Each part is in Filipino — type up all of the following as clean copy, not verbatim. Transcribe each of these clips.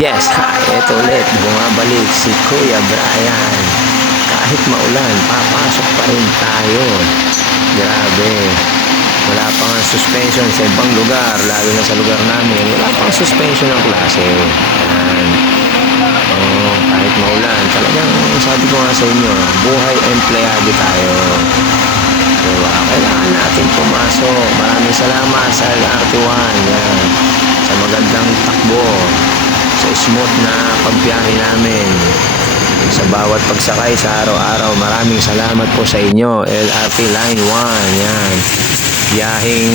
Yes, hi, eto ulit, bumabalik si Kuya Brian. Kahit maulan, papasok pa rin tayo. Grabe, wala pa nga suspension sa ibang lugar, lalo na sa lugar namin. Wala pang suspension ng klase. Yan. Oo, kahit maulan, talagang sabi ko nga sa inyo, buhay empleyado tayo. Diba? Kailangan natin pumasok. Maraming salamat sa LRT1. Yan. Sa magandang takbo, sa smooth na pagbiyahe namin, sa bawat pagsakay sa araw-araw. Maraming salamat po sa inyo. LRT Line 1. Yan. Biyaheng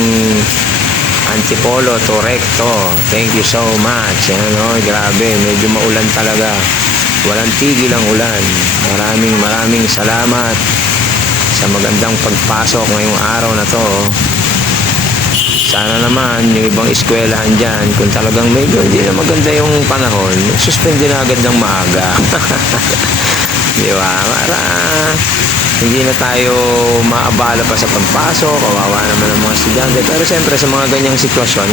Antipolo to Recto. Thank you so much. Yan, oh, grabe. Medyo maulan talaga. Walang tigil ang ulan. Maraming salamat sa magandang pagpasok ngayong araw na to. Sana naman yung ibang eskwelahan dyan, kung talagang medyo hindi na maganda yung panahon, suspend din agad ng maaga. Di ba? Para hindi na tayo maabala pa sa pagpasok, kawawa naman ng mga estudyante. Pero siyempre sa mga ganyang sitwasyon,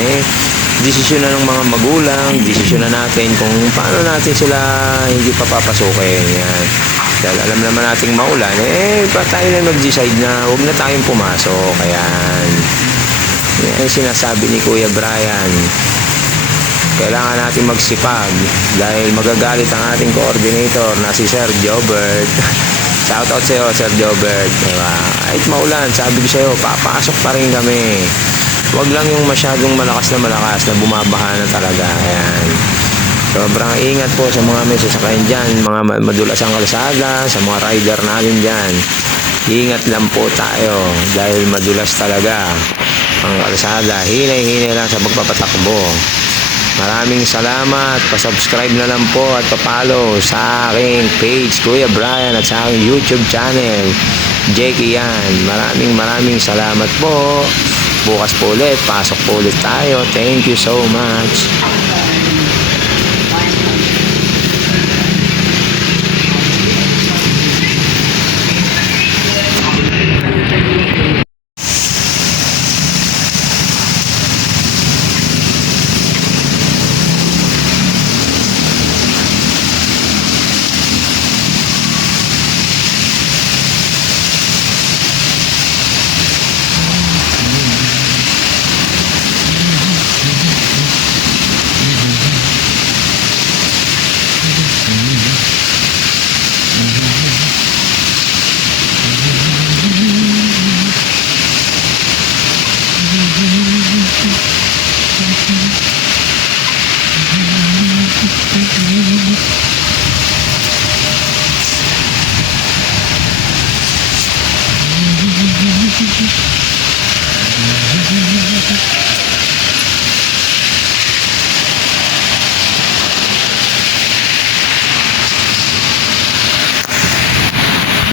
desisyon na ng mga magulang, desisyon na natin kung paano natin sila hindi pa papasukin. Yan. Dahil alam naman nating maulan, pa tayo na mag-decide na huwag na tayong pumasok. Ayan. Yan ang sinasabi ni Kuya Brian. Kailangan natin magsipag dahil magagalit ang ating coordinator na si Sir Jobert. Shoutout sa iyo, Sir Jobert. Diba? Kahit maulan, sabi ko sa iyo, papasok pa rin kami. Huwag lang yung masyadong malakas na bumabaha na talaga. Ayan. Sobrang ingat po sa mga may sasakayan dyan, mga madulas ang kalsada, sa mga rider natin dyan. Ingat lang po tayo dahil madulas talaga ang kalsada. Hinay-hinay lang sa pagpapatakbo. Maraming salamat. Pa-subscribe na lang po at pa-follow sa aking page Kuya Brian at sa aking YouTube channel Jackie yan. Maraming salamat po. Bukas po ulit, pasok po ulit tayo. Thank you so much.